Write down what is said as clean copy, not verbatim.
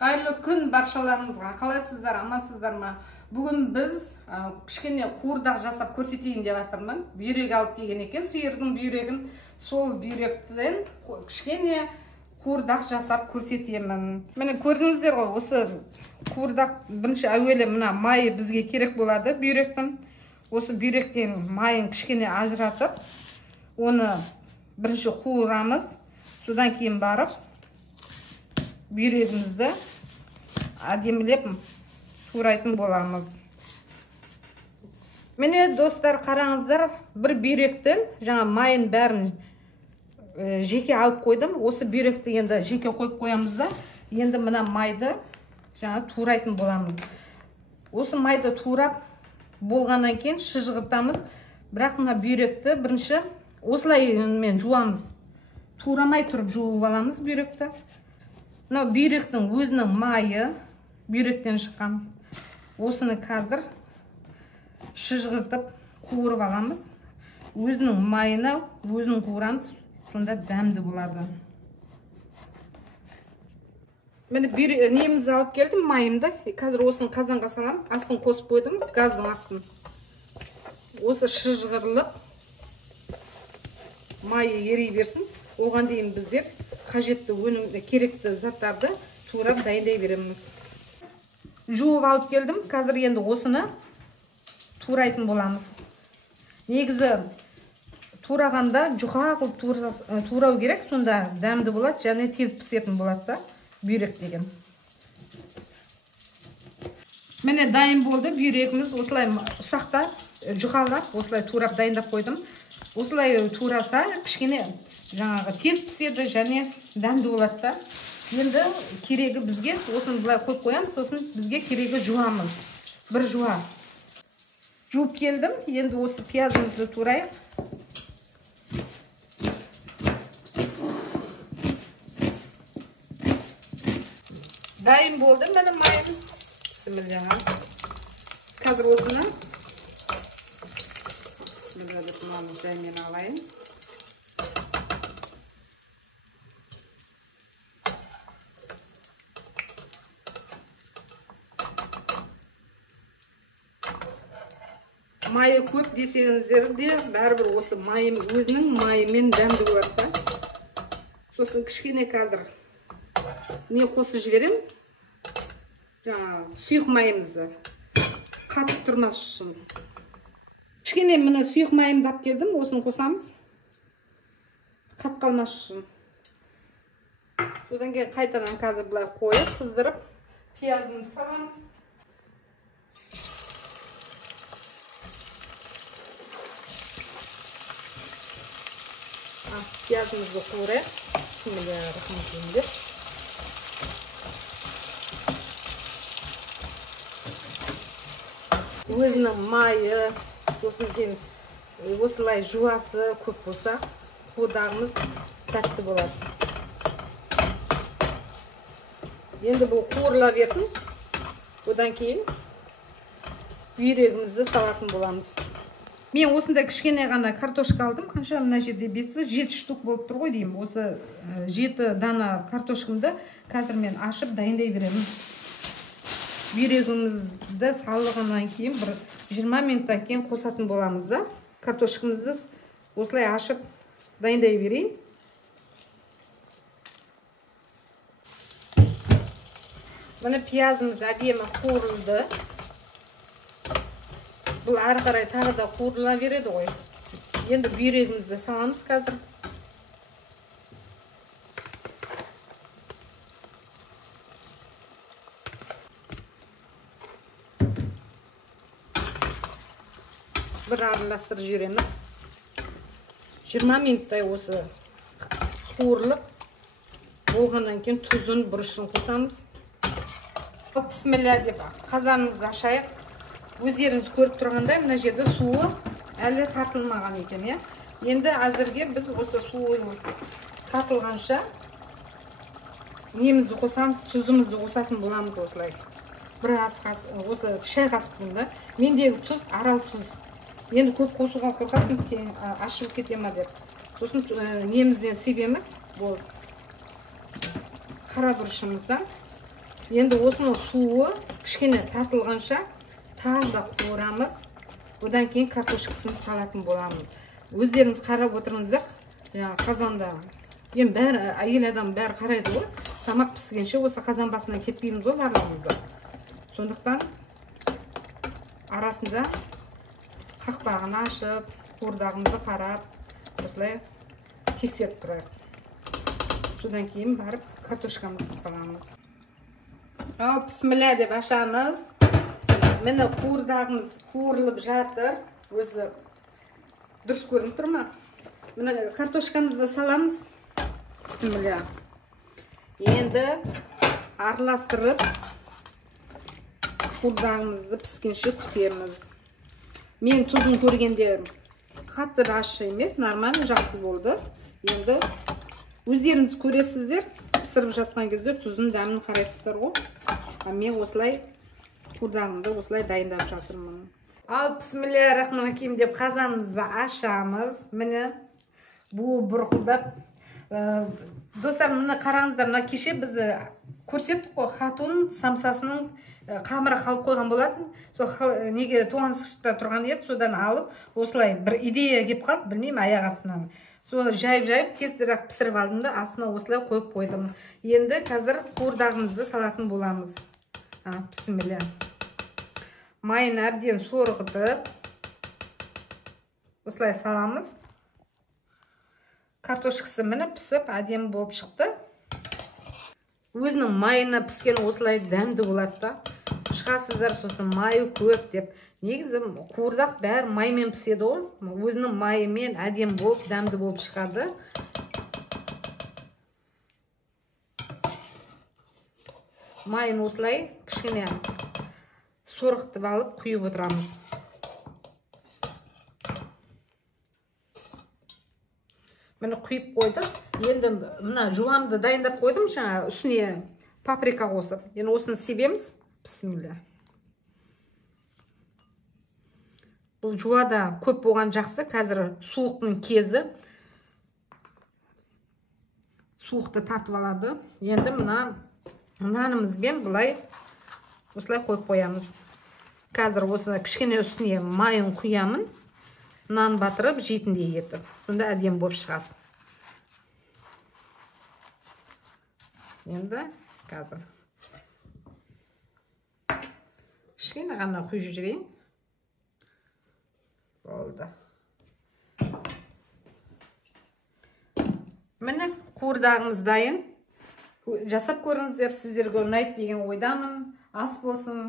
Қайырлы күн баршаларыңызға. Қалайсыздар, амансыздар ма? Бүгін біз кішкене қуырдақ жасап көрсетейін деп жатырмын. Бүйрек алып келген екен, сиырдың бүйрегін. Сол бүйректен кішкене қуырдақ жасап көрсетемін. Міне көрдіңіздер ғой, осы қуырдақ бірінші әуелі мына майы бізге керек болады бүйректің. Осы бүйректен майын кішкене ажыратып, оны бірінші қуырамыз. Содан кейін барып бүйрегімізді әдемілеп турайтын боламыз. Міне достар, қараңыздар, бір бүйректен жаңа майын бәрін жеке алып қойдым. Осы бүйректі енді жеке қойып қоямыз да, енді мына майды жаңа турайтын боламыз. Осы майды турап болғаннан кейін шыжғыртамыз. Бірақ мына бүйректі бірінші осылаймен жуамыз. Турамай тұрып жуып аламыз бүйректі. Мына бүйректің өзінің майы, бүйректен шыққан. Осыны қазір шыжғыртып қуырып аламыз. Өзінің майына өзін қуырамыз, сонда дәмді болады. Мені немізді алып келдім, майымды. Қазір осыны қазанға салам, астын қосып қойдым, газдың астын. Осы шыжғырылып майы ери берсін. Оған дейін біздер қажетті өнімді, керекті заттарды турап дайындай береміз. Жуып алып келдім. Қазір енді осыны турайтын боламыз. Негізі турағанда жұқа қылып турау керек, сонда дәмді болады, және тез пісетін болады бүйрек деген. Міне дайын болды бүйрегіміз. Осылай ұсақта жұқалап, осылай турап дайындап қойдым. Осылай тураса кішкене жаңағы тез піседі және дәмді болады. Енді керегі бізге осыны былай қойып қоямыз, сосын бізге керегі жуамыз. Бір жуа. Жуып келдім. Енді осы пиязымызды турайық. Дайын болды менің майым. Қазір осыны жаймен алайын. Майы көп десеңіздер де, бәрібір осы майым өзінің майымен дәмді болады. Сосын кішкене қазір не қосып жіберем? Сұйық майымызды қатып тұрмас үшін. Кішкене міне сұйық майымды алып келдім, осыны қосамыз. Қатып қалмас үшін. Содан кейін қайтадан қазір бұлай қойып, қыздырып, пиязымызды саламыз. Пиязымызды қуырайық. Bismillahirrahmanirrahim. Өзінің майы, сосын кейін осылай жуасы көп болса, қуырдағымыз тәтті болады. Енді бұл қуырыла берсін. Одан кейін бүйрегімізді салатын боламыз. Мен осында кішкене ғана картошка алдым. Қанша мына жерде 7 штук болып тұр ғой деймін. Осы 7 дана картошкамды қазір мен ашып дайындай беремін. Бүйрегімізді салғаннан кейін бір 20 минуттан кейін қосатын боламыз да. Картошкамызды осылай ашып дайындай берейін. Міне пиязымыз әдемі қуырылды. Бұл ары қарай тағы да қуырыла береді ғой. Енді бүйрегімізді саламыз қазір. Бір араластырып жібереміз. 20 минуттай осы қуырылып болғаннан кейін тұзын, бұрышын қосамыз. Бісміллә деп қазанымызды ашайық. Өздеріңіз көріп тұрғандай, мына жерде суы әлі тартылмаған екен, е. Енді әзірге біз осы суы тартылғанша немізді қосамыз, тұзымызды қосатын боламыз осылай. Бір осы шай қасығында. Мендегі тұз арал тұз. Енді көп қосуға қорқатын, ашып кете ма деп. Сосын немізден себеміз, бұл қара бұрышымыздан Енді осының суы кішкене тартылғанша таза қуырамыз. Одан кейін картошкасын салатын боламыз. Өздеріңіз қарап отырыңыздар. Қазанда енді бәрі әйел адам бәрі қарайды ғой. Тамақ піскенше осы қазан басынан кетпейміз ғой барлығымызда. Сондықтан арасында қақпағын ашып, қуырдағымызды қарап, осылай тексеріп тұрайық. Содан кейін барып картошкамызды саламыз. Ал бісміллә деп ашамыз. Міне қуырдағымыз қуырылып жатыр. Өзі дұрыс көрініп тұр ма? Міне картошкамызды саламыз. Бісміллә. Енді араластырып қуырдағымызды піскенше күтеміз. Мен тұзын көргенде қатты ащы емес, нормально, жақсы болды. Енді өздеріңіз көресіздер, пісіріп жатқан кезде тұзын дәмін қарайсыздар ғой. Мен осылай қуырдағымды осылай дайындап жатырмын. Ал бісміллә рахман рахим деп қазанымызды ашамыз. Міне бұл бұрқылдап. Достар, міне қараңыздар, мына кеше біз көрсеттік қой, хатун самсасының қамыры қалып қойған болатын. Сол неге тоңазытқышта тұрған еді, содан алып, осылай бір идея келіп қалды, білмеймін, аяқ астынан. Соны жайып тезірек пісіріп алдым да, астына осылай қойып қойдым. Енді қазір қуырдағымызды салатын боламыз. Бісміллә. Майын әбден сорғытып, осылай саламыз. Картошкасы міне пісіп, әдемі болып шықты. Өзінің майына піскен осылай дәмді болады да. Шығасыздар, сосын майы көп деп. Негізі қуырдақ бәрі маймен піседі ғой. Өзінің майымен әдемі болып, дәмді болып шығады. Майын осылай кішкене сорғытып алып құйып отырамыз. Мені құйып қойдық. Енді мына жуанды дайындап қойдым, жаңа үстіне паприка қосып. Енді осыны себеміз. Бісміллә. Бұл жуада көп болған жақсы. Қазір суықтың кезі. Суықты тартып алады. Енді мына нанымызбен бұлай осылай қойып қоямыз. Қазір осыны кішкене үстіне майын құямын. Нан батырып, жетіндей етіп. Сонда әдем болып шығады. Енді қазір кішкене ғана құйып жіберейін. Болды. Міне қуырдағымыз дайын. Жасап көріңіздер, сіздерге ұнайды деген ойдамын. Ас болсын.